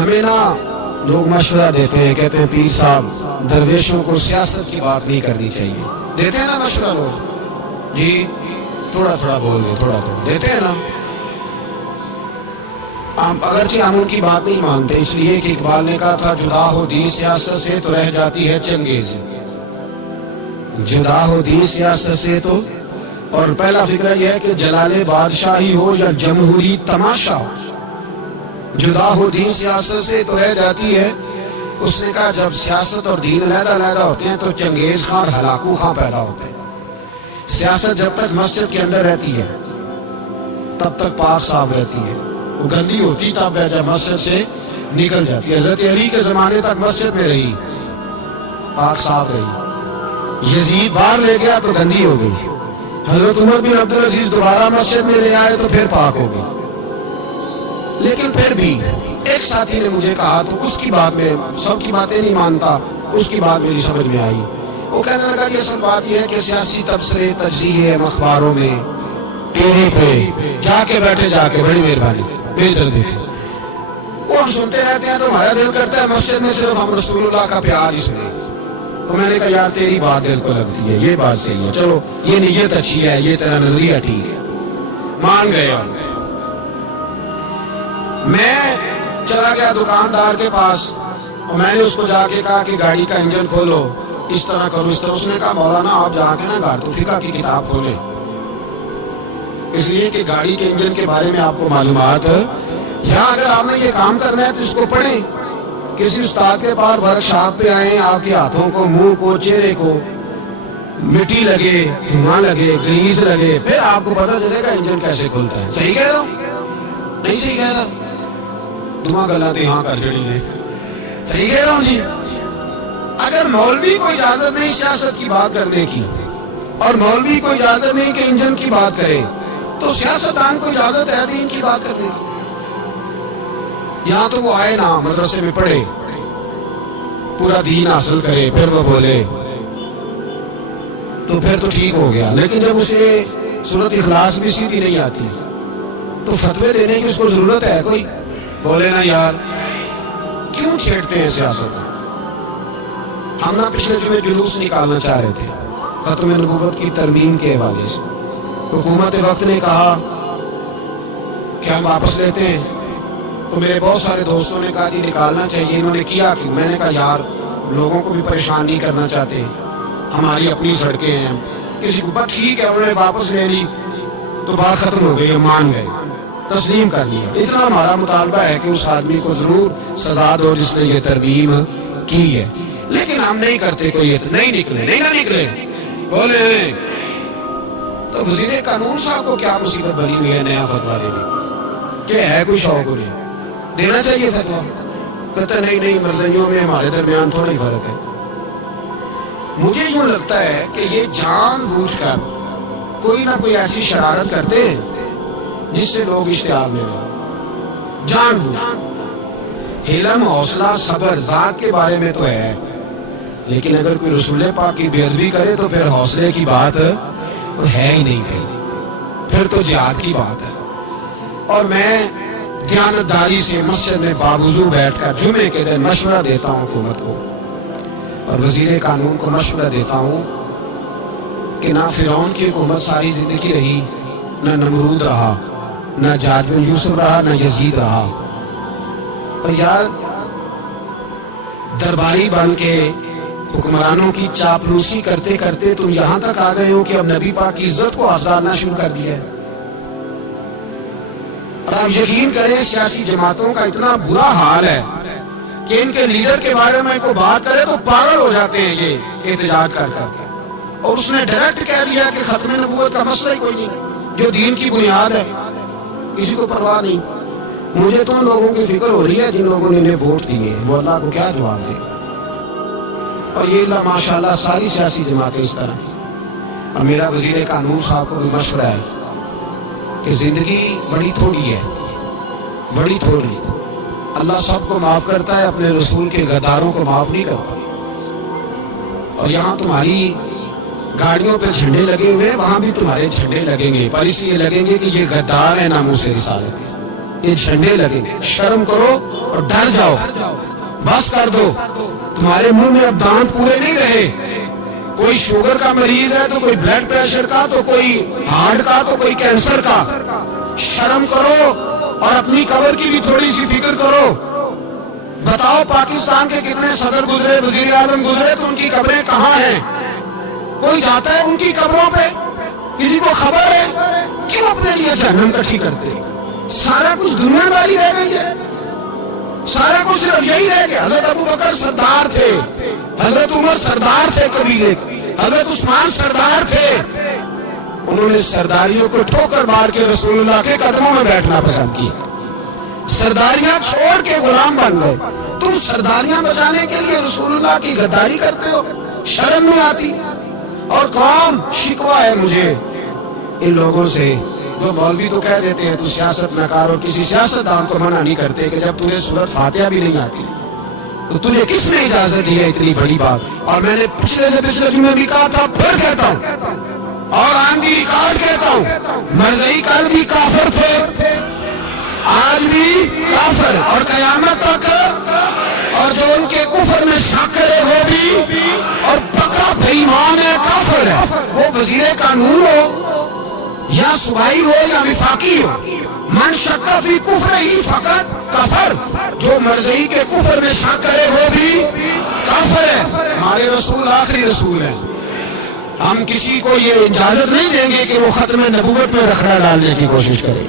ہمیں نا لوگ مشورہ دیتے ہیں، کہتے ہیں پیر صاحب درویشوں کو سیاست کی بات نہیں کرنی چاہیے، دیتے ہیں نا مشورہ لوگ، جی تھوڑا تھوڑا بول دیں، تھوڑا تھوڑا دیتے ہیں نا. اگرچہ ہم ان کی بات نہیں مانتے، اس لیے کہ اقبال نے کہا تھا جدا ہو دین سیاست سے تو رہ جاتی ہے چنگیز، جدا ہو دین سیاست سے تو. اور پہلا فکرہ یہ ہے کہ جلال بادشاہی ہو یا جمہوری تماشا ہو، جدا ہو دین سیاست سے تو رہ جاتی ہے. اس نے کہا جب سیاست اور دین علیحدہ علیحدہ ہوتے ہیں تو چنگیز خان اور ہلاکو خان پیدا ہوتے ہیں. سیاست جب تک مسجد کے اندر رہتی ہے تب تک پاک صاف رہتی ہے، وہ گندی ہوتی تب جب مسجد سے نکل جاتی ہے. حضرت علی کے زمانے تک مسجد میں رہی، پاک صاف رہی. یزید باہر لے گیا تو گندی ہو گئی. حضرت عمر بن عبدالعزیز دوبارہ مسجد میں لے آئے تو پھر پاک ہو گئی. لیکن پھر بھی ایک ساتھی نے مجھے کہا تو اس کی بات میں سب کی باتیں نہیں مانتا، اس کی بات میری سمجھ میں آئی. وہ کہنے لگا یہ اصل بات یہ ہے کہ سیاسی تبصرے تجزیے اخباروں میں ٹی وی پہ جا کے بیٹھے، جا کے بڑی مہربانی بہتر دیکھیں، وہ ہم سنتے رہتے ہیں تو ہمارا دل کرتا ہے مسجد میں صرف ہم رسول اللہ کا پیار ہی سنیں. تو میں نے کہا یار تیری بات دل کو لگتی ہے، یہ بات صحیح ہے، چلو یہ نیت اچھی ہے، یہ تیرا نظریہ ٹھیک ہے، مان گئے. میں چلا گیا دکاندار کے پاس اور میں نے اس کو جا کے کہا کہ گاڑی کا انجن کھولو، اس طرح کرو اس طرح. اس نے کہا مولانا آپ جا کے نا گاڑی فقہ کی کتاب کھولیں، اس لیے کہ گاڑی کے انجن کے بارے میں آپ کو معلومات ہے. یہاں اگر آپ نے یہ کام کرنا ہے تو اس کو پڑھیں، کسی استاد کے پاس ورک شاپ پہ آئیں، آپ کے ہاتھوں کو منہ کو چہرے کو مٹی لگے، دھواں لگے، گریز لگے، پھر آپ کو پتہ چلے گا انجن کیسے کھلتا ہے. صحیح کہہ رہا ہوں نہیں صحیح کہہ رہا؟ دھواں گلا تو یہاں کر جڑی ہے، صحیح کہہ رہا ہوں جی. اگر مولوی کو اجازت نہیں سیاست کی بات کرنے کی اور مولوی کو اجازت نہیں کہ انجن کی بات کرے تو سیاستدان کو اجازت ہے دین کی بات کرنے کی. یہاں تو وہ آئے نا مدرسے میں پڑھے، پورا دین حاصل کرے، پھر وہ بولے تو پھر تو ٹھیک ہو گیا. لیکن جب اسے سورۃ اخلاص بھی سیدھی نہیں آتی تو فتوے دینے کی اس کو ضرورت ہے کوئی؟ بولے نا یار کیوں چھیڑتے ہیں سیاست؟ ہم نا پچھلے جمعے جلوس نکالنا چاہ رہے تھے ختم نبوت کی ترمیم کے حوالے سے. حکومت وقت نے کہا کہ ہم واپس لیتے ہیں، تو میرے بہت سارے دوستوں نے کہا کہ نکالنا چاہیے. انہوں نے کیا کیوں؟ میں نے کہا یار لوگوں کو بھی پریشان نہیں کرنا چاہتے، ہماری اپنی سڑکیں ہیں، کسی کو بات ٹھیک ہے. انہوں نے واپس لے لی تو بات ختم ہو گئی، ہم مان گئے، تسلیم کر لیا. اتنا ہمارا مطالبہ ہے کہ اس آدمی کو ضرور سزا دو جس نے یہ ترمیم کی ہے. لیکن ہم نہیں کرتے، کوئی نہیں نکلے، نہیں نہ نکلے بولے ہیں. تو وزیر قانون صاحب کو کیا مصیبت بنی ہوئی ہے نیا فتویٰ دینے کی؟ کہ ہے کوئی شوق انہیں دینا چاہیے فتویٰ؟ کہتا نہیں مرضیوں میں ہمارے درمیان تھوڑا ہی فرق ہے. مجھے یوں لگتا ہے کہ یہ جان بوجھ کر کوئی نہ کوئی ایسی شرارت کرتے ہیں جس سے لوگ اشتعال میں رہے، جان بوجھ. علم حوصلہ صبر ذات کے بارے میں تو ہے، لیکن اگر کوئی رسول پاک کی بے ادبی کرے تو پھر حوصلے کی بات ہے ہی نہیں، پھر تو جہاد کی بات ہے. اور میں دیانتداری سے مسجد میں باوضو بیٹھ کر جمعے کے دن مشورہ دیتا ہوں حکومت کو اور وزیر قانون کو مشورہ دیتا ہوں کہ نہ فرعون کی حکومت ساری زندگی رہی، نہ نمرود رہا، نہ جاد بن یوسف رہا، نہ یزید رہا. اور یار درباری بن کے حکمرانوں کی چاپلوسی کرتے کرتے تم یہاں تک آ گئے ہو کہ اب نبی پاک کی عزت کو آگ ڈالنا شروع کر دیا ہے. اور آپ یقین کریں سیاسی جماعتوں کا اتنا برا حال ہے کہ ان کے لیڈر کے بارے میں کوئی بات کرے تو پاگل ہو جاتے ہیں یہ احتجاج کر کر کے. اور اس نے ڈائریکٹ کہہ دیا کہ ختم نبوت کا مسئلہ ہی کوئی نہیں، جو دین کی بنیاد ہے کسی کو پرواہ نہیں. مجھے تو ان لوگوں کی فکر ہو رہی ہے جن لوگوں نے انہیں ووٹ دیے، وہ اللہ کو کیا جواب دیں. اور یہ اللہ ماشاءاللہ ساری سیاسی جماعتیں اس طرح ہیں. اور میرا وزیر قانون صاحب کو بھی مشورہ ہے کہ زندگی بڑی تھوڑی ہے، بڑی تھوڑی. اللہ سب کو معاف کرتا ہے، اپنے رسول کے غداروں کو معاف نہیں کرتا. اور یہاں تمہاری گاڑیوں پہ جھنڈے لگے ہوئے، وہاں بھی تمہارے جھنڈے لگیں گے، پر اس لیے لگیں گے کہ یہ غدار ہے ناموس رسالت، یہ جھنڈے لگیں گے. شرم کرو اور ڈر جاؤ، بس کر دو، تمہارے منہ میں اب دانت پورے نہیں رہے. کوئی شوگر کا مریض ہے تو کوئی بلڈ پریشر کا، تو کوئی ہارٹ کا، تو کوئی کینسر کا. شرم کرو اور اپنی قبر کی بھی تھوڑی سی فکر کرو. بتاؤ پاکستان کے کتنے صدر گزرے، وزیر اعظم گزرے، تو ان کی قبریں کہاں ہیں؟ کوئی جاتا ہے ان کی قبروں پہ؟ کسی کو خبر ہے؟ کیوں اپنے لیے جہنم کٹھی کرتے؟ سارا کچھ دنیا داری رہ گئی ہے، سارا کچھ صرف یہی رہ گیا. حضرت ابو بکر سردار تھے، حضرت عمر سردار تھے قبیلے، حضرت عثمان سردار تھے. انہوں نے سرداریوں کو ٹھوکر مار کے رسول اللہ کے قدموں میں بیٹھنا پسند کیا. سرداریاں چھوڑ کے غلام بن گئے. تم سرداریاں بچانے کے لیے رسول اللہ کی غداری کرتے ہو، شرم نہیں آتی؟ اور قوم شکوا ہے مجھے ان لوگوں سے جو مولوی تو کہہ دیتے ہیں تو سیاست نہ کر، اور کسی سیاستدان کو منع نہیں کرتے کہ جب تمہیں سورۃ فاتحہ بھی نہیں آتی تو تمہیں کس نے اجازت دی ہے اتنی بڑی بات؟ اور میں نے پچھلے سے پچھلے جمعے بھی کہا تھا، پھر کہتا ہوں اور آندھی ریکارڈ کہتا ہوں، مرزائی کل بھی کافر تھے، آج بھی کافر، اور قیامت تک. اور جو ان کے کفر میں شک کرے وہ بھی، اور پکا بے ایمان ہے، کافر ہے. وہ وزیر قانون ہو یا صوبائی ہو یا وفاقی ہو، من شک فی کفر ہی فقط کفر. جو مرزائی کے کفر میں شک کرے وہ بھی کافر ہے. ہمارے رسول آخری رسول ہے. ہم کسی کو یہ اجازت نہیں دیں گے کہ وہ ختم نبوت میں رکھڑا ڈالنے کی کوشش کرے.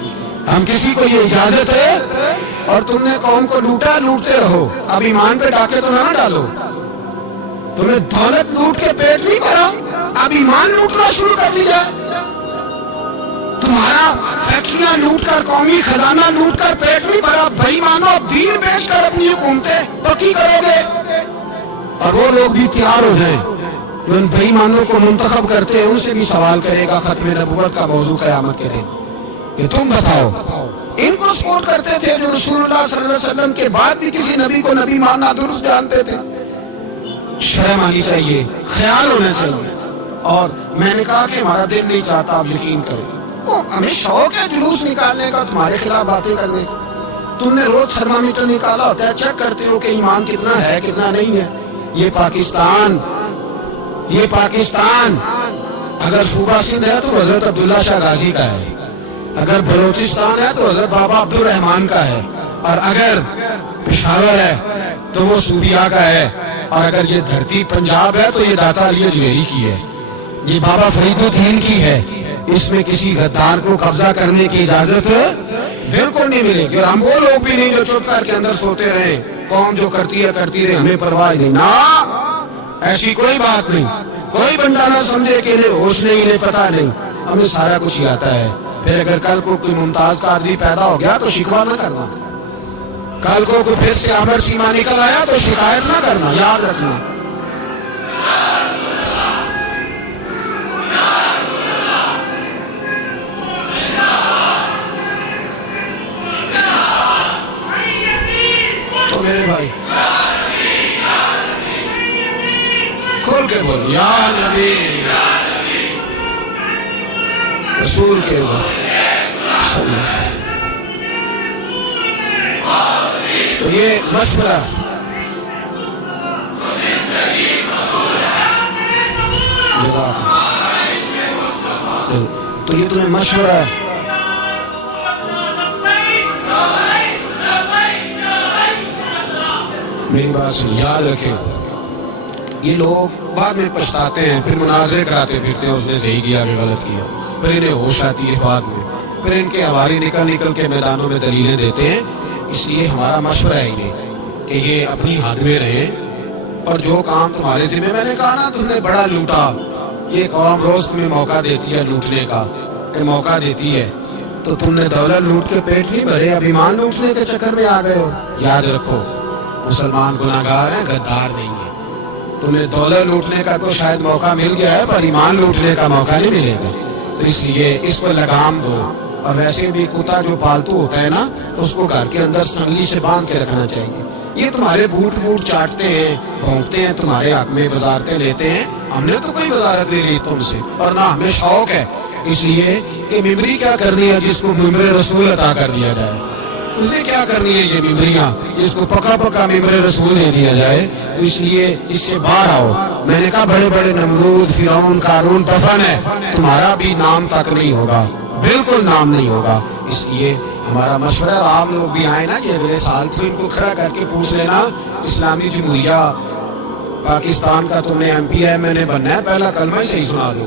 ہم کسی کو یہ اجازت ہے. اور تم نے قوم کو لوٹا، لوٹتے رہو. اب ایمان پہ ڈاکے تو نہ ڈالو. تمہیں دولت لوٹ کے پیٹ نہیں بھرا، اب ایمان لوٹنا شروع کر دیا. تمہارا فیکٹریاں لوٹ کر، قومی خزانہ لوٹ کر پیٹ نہیں بھرا. بھائی مانو اب دین بیچ کر اپنی حکومتیں پکی کرو گے. اور وہ لوگ بھی تیار ہو جائیں جو ان بھائی مانوں کو منتخب کرتے ہیں، ان سے بھی سوال کرے گا ختم نبوت کا موضوع قیامت کے دن کہ تم بتاؤ. ان کو سپورٹ کرتے تھے جو رسول اللہ صلی اللہ علیہ وسلم کے بعد بھی کسی نبی کو نبی ماننا درست جانتے تھے. شرم آنی چاہیے، خیال ہونا چاہیے. اور میں نے کہا کہ ہمارا دل نہیں چاہتا، آپ یقین کریں. ہمیں شوق ہے جلوس نکالنے کا، تمہارے خلاف باتیں کرنے کا. تم نے روز تھرمامیٹر نکالا ہوتا ہے، چیک کرتے ہو کہ ایمان کتنا ہے کتنا نہیں ہے. یہ پاکستان اگر صوبہ سندھ ہے تو حضرت عبداللہ شاہ غازی کا ہے، اگر بلوچستان ہے تو حضرت بابا عبد الرحمان کا ہے، اور اگر پشاور ہے تو وہ صوفیاء کا ہے، اور اگر یہ دھرتی پنجاب ہے تو یہ داتا علی اجمیری کی ہے، یہ بابا فرید الدین کی ہے. اس میں کسی غدار کو قبضہ کرنے کی اجازت بالکل نہیں ملے گی. اور ہم وہ لوگ بھی نہیں جو چپ کر کے اندر سوتے رہے، قوم جو کرتی ہے کرتی رہے، ہمیں پرواہ نہیں. نہ، ایسی کوئی بات نہیں. کوئی بندہ نہ سمجھے کہ انہیں ہوش نہیں، انہیں پتہ نہیں. ہمیں سارا کچھ ہی آتا ہے. پھر اگر کل کو کوئی ممتاز قادری پیدا ہو گیا تو شکوہ نہ کرنا. کل کو کوئی پھر سے عامر سیما نکل آیا تو شکایت نہ کرنا، یاد رکھنا. تو میرے بھائی کھول کے بول، یا نبی رسول کے تو یہ مشورہ تو یہ تمہیں مشورہ ہے. میری بات سے یاد رکھیں، یہ لوگ بعد میں پچھتاتے ہیں، پھر مناظرے کراتے پھرتے ہیں، اس نے صحیح کیا کہ غلط کیا. پھر انہیں ہوش آتی ہے بعد میں، پھر ان کے ہواری نکل کے میدانوں میں دلیلیں دیتے ہیں. اس لیے ہمارا مشورہ ہے انہیں کہ یہ اپنی حد میں رہیں، اور جو کام تمہارے ذمہ، میں نے کہا نا تم نے بڑا لوٹا. یہ قوم روز تمہیں موقع دیتی ہے لوٹنے کا، موقع دیتی ہے، تو تم نے دولت لوٹ کے پیٹ نہیں بھرے، اب ایمان لوٹنے کے چکر میں آ گئے ہو. یاد رکھو، مسلمان گناہگار ہیں، غدار نہیں ہیں. تمہیں دولت لوٹنے کا تو شاید موقع مل گیا ہے، پر ایمان لوٹنے کا موقع نہیں ملے گا. تو اس لیے اس کو لگام دو. اور ویسے بھی کتا جو پالتو ہوتا ہے نا، اس کو گھر کے اندر سنگلی سے باندھ کے رکھنا چاہیے. یہ تمہارے بوٹ چاٹتے ہیں، بھونکتے ہیں تمہارے حق میں، وزارتیں لیتے ہیں. ہم نے تو کوئی وزارت نہیں لی تم سے، اور نہ ہمیں شوق ہے. اس لیے کہ ممبری کیا کرنی ہے جس کو ممبر رسول عطا کر دیا جائے. اس نے کیا کرنی ہے یہ ممبریاں، اس کو پکا پکا ممبر رسول دے دیا جائے، تو اس لیے اس سے باہر آؤ۔ میں نے کہا بڑے بڑے نمرود، فرعون، قارون دفن ہے، تمہارا بھی نام تک نہیں ہوگا، بالکل نام نہیں ہوگا۔ اس لیے ہمارا مشورہ، آپ لوگ بھی آئے نا یہ اگلے سال، تو ان کو کھڑا کر کے پوچھ لینا اسلامی جمہوریہ پاکستان کا تم نے MP ہے، میں نے بننا ہے، پہلا کلمہ ہی صحیح سنا دو،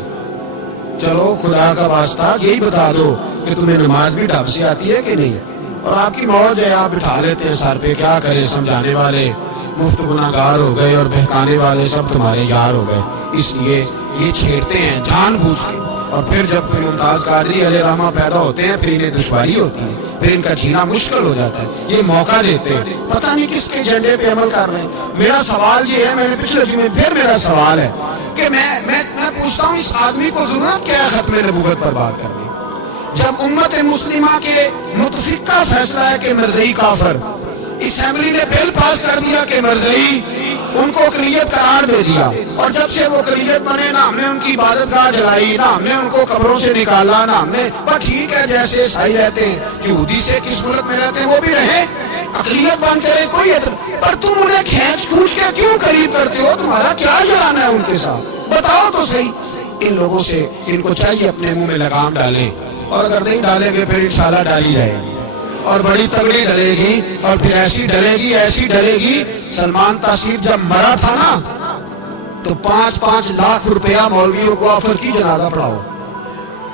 چلو خدا کا واسطہ یہی بتا دو کہ تمہیں نماز بھی ڈھب سے آتی ہے کہ نہیں، اور آپ کی موج ہے، آپ بٹھا لیتے ہیں سر پہ، کیا کرے، سمجھانے والے مفت گناہ گار ہو گئے اور بہکانے والے سب تمہارے یار ہو گئے۔ اس لیے یہ چھیڑتے ہیں جان بوجھ کے، اور پھر جب کوئی ممتاز قادری علیہ رحمہ پیدا ہوتے ہیں، پھر انہیں دشواری ہوتی ہے، پھر ان کا جینا مشکل ہو جاتا ہے، یہ موقع دیتے ہیں، پتہ نہیں کس کے ایجنڈے پہ عمل کر رہے ہیں۔ میرا سوال یہ ہے، میں نے پچھلے جمعے پھر میرا سوال ہے کہ میں پوچھتا ہوں، اس آدمی کو ضرورت کیا ہے ختم نبوت پر بات کرنے، جب امت مسلمہ کے متفق کا فیصلہ ہے کہ مرزئی کافر، اسمبلی نے بل پاس کر دیا کہ مرزئی، ان کو اقلیت قرار دے دیا، اور جب سے وہ اقلیت بنے، نہ ہم نے ان کی عبادت گاہ جلائی، نہ ہم نے ان کو قبروں سے نکالا، نہ ہم نے، بس ٹھیک ہے جیسے عیسائی رہتے ہیں، یہودی سے کس ملک میں رہتے ہیں وہ بھی رہے، اقلیت بن کرے، کوئی پر تم انہیں کھینچ کھونچ کے کیوں قریب کرتے ہو؟ تمہارا کیا جلانا ہے ان کے ساتھ؟ بتاؤ تو صحیح۔ ان لوگوں سے ان کو چاہیے اپنے منہ میں لگام ڈالیں، اور اگر نہیں ڈالیں گے پھر انشاءاللہ ڈالی جائے گی، اور بڑی تگڑی ڈلے گی، اور پھر ایسی ڈلے گی، ایسی ڈلے گی۔ سلمان تاثیر جب مرا تھا نا، تو 5-5 لاکھ روپیہ مولویوں کو آفر کی جنازہ پڑھاؤ،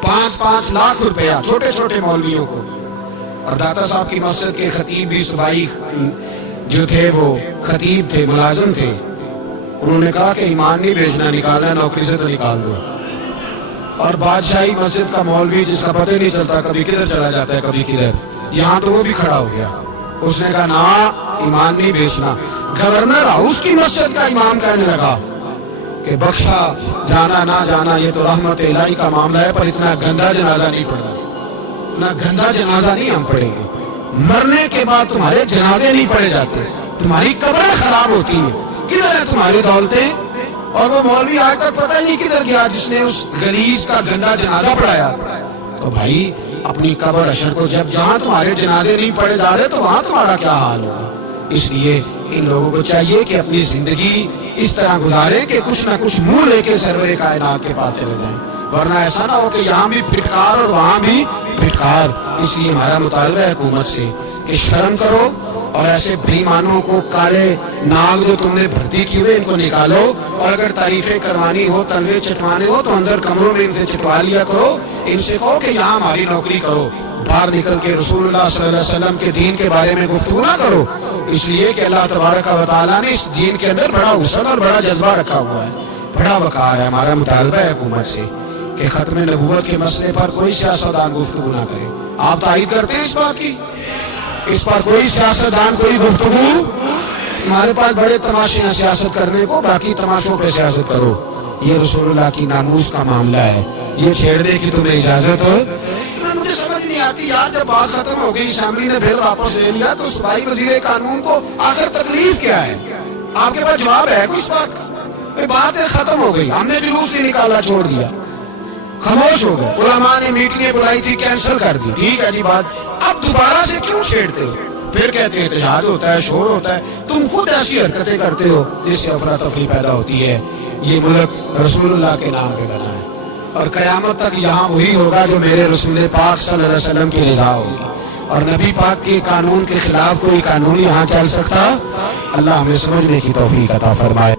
5-5 لاکھ روپیہ چھوٹے چھوٹے مولویوں کو۔ اور داتا صاحب کی مسجد کے خطیب بھی صوبائی جو تھے، وہ خطیب تھے، ملازم تھے، انہوں نے کہا کہ ایمان نہیں بیچنا، نکالنا ہے نوکری سے تو نکال دو۔ اور بادشاہی مسجد کا مولوی جس کا پتہ نہیں چلتا، کبھی کدھر چلا جاتا ہے کبھی کدھر، یہاں تو وہ بھی کھڑا ہو گیا، اس نے کہا نا ایمان نہیں بیچنا۔ گورنر ہاؤس کی مسجد کا امام کہنے لگا کہ بخشا جانا نہ جانا یہ تو رحمت الہی کا معاملہ ہے، پر اتنا گندا جنازہ نہیں پڑھنا، اتنا گندا جنازہ نہیں ہم پڑھیں گے، مرنے کے بعد تمہارے جنازے نہیں پڑھے جاتے، تمہاری قبریں خراب ہوتی ہیں، کدھر ہے تمہاری دولتیں؟ اور وہ مولوی آج تک پتہ ہی نہیں کدھر گیا جس نے اس غلیظ کا گندا جنازہ پڑھایا۔ تو بھائی اپنی قبر اشر کو، جب جہاں تمہارے جنازے نہیں پڑھے جا رہے تو وہاں تمہارا کیا حال ہوگا؟ اس لیے ان لوگوں کو چاہیے کہ اپنی زندگی اس طرح گزاریں کہ کچھ نہ کچھ منہ لے کے سرور کائنات کے پاس چلے جائیں، ورنہ ایسا نہ ہو کہ یہاں بھی پھٹکار اور وہاں بھی پھٹکار۔ اس لیے ہمارا مطالبہ ہے حکومت سے کہ شرم کرو، اور ایسے بے ایمانوں کو، کالے ناگ جو تم نے بھرتی کی ہوئے، ان کو نکالو، اور اگر تعریفیں کروانی ہو، تلوے چٹوانے ہو تو اندر کمروں میں ان سے چٹوا لیا کرو، ان سے کہو کہ یہاں ہماری نوکری کرو، باہر نکل کے رسول اللہ صلی اللہ علیہ وسلم کے دین کے بارے میں گفتگو نہ کرو، اس لیے کہ اللہ تبارک و تعالیٰ نے اس دین کے اندر بڑا حسن اور بڑا جذبہ رکھا ہوا ہے، بڑا وقار ہے۔ ہمارا مطالبہ ہے حکومت سے کہ ختم نبوت کے مسئلے پر کوئی سیاستدان گفتگو نہ کرے۔ آپ تائید کرتے ہیں اس بات کی؟ اس پر کوئی سیاستدان، کوئی گفتگو؟ ہمارے پاس بڑے تماشے ہیں سیاست کرنے کو، باقی تماشوں پہ سیاست کرو، یہ رسول اللہ کی ناموس کا معاملہ ہے، یہ چھیڑنے کی تمہیں اجازت ہو؟ مجھے سمجھ نہیں آتی یار، جب بات ختم ہو گئی، اسمبلی نے بل واپس لے لیا، تو صوبائی وزیر قانون کو آخر تکلیف کیا ہے؟ آپ کے پاس جواب ہے کوئی اس بات کا؟ بات ختم ہو گئی، ہم نے جلوس نہیں نکالا، چھوڑ دیا، خاموش ہو گئے، علماء نے میٹنگیں بلائی تھی، کینسل کر دی، ٹھیک ہے جی بات، اب دوبارہ سے کیوں چھیڑتے ہو؟ پھر کہتے ہیں احتجاج ہوتا ہے، شور ہوتا ہے، تم خود ایسی حرکتیں کرتے ہو جس سے افراتفری پیدا ہوتی ہے۔ یہ ملک رسول اللہ کے نام پہ بنا ہے، اور قیامت تک یہاں وہی ہوگا جو میرے رسول پاک صلی اللہ علیہ وسلم کی رضا ہوگی، اور نبی پاک کے قانون کے خلاف کوئی قانون یہاں چل سکتا؟ اللہ ہمیں سمجھنے کی توفیق عطا فرمائے۔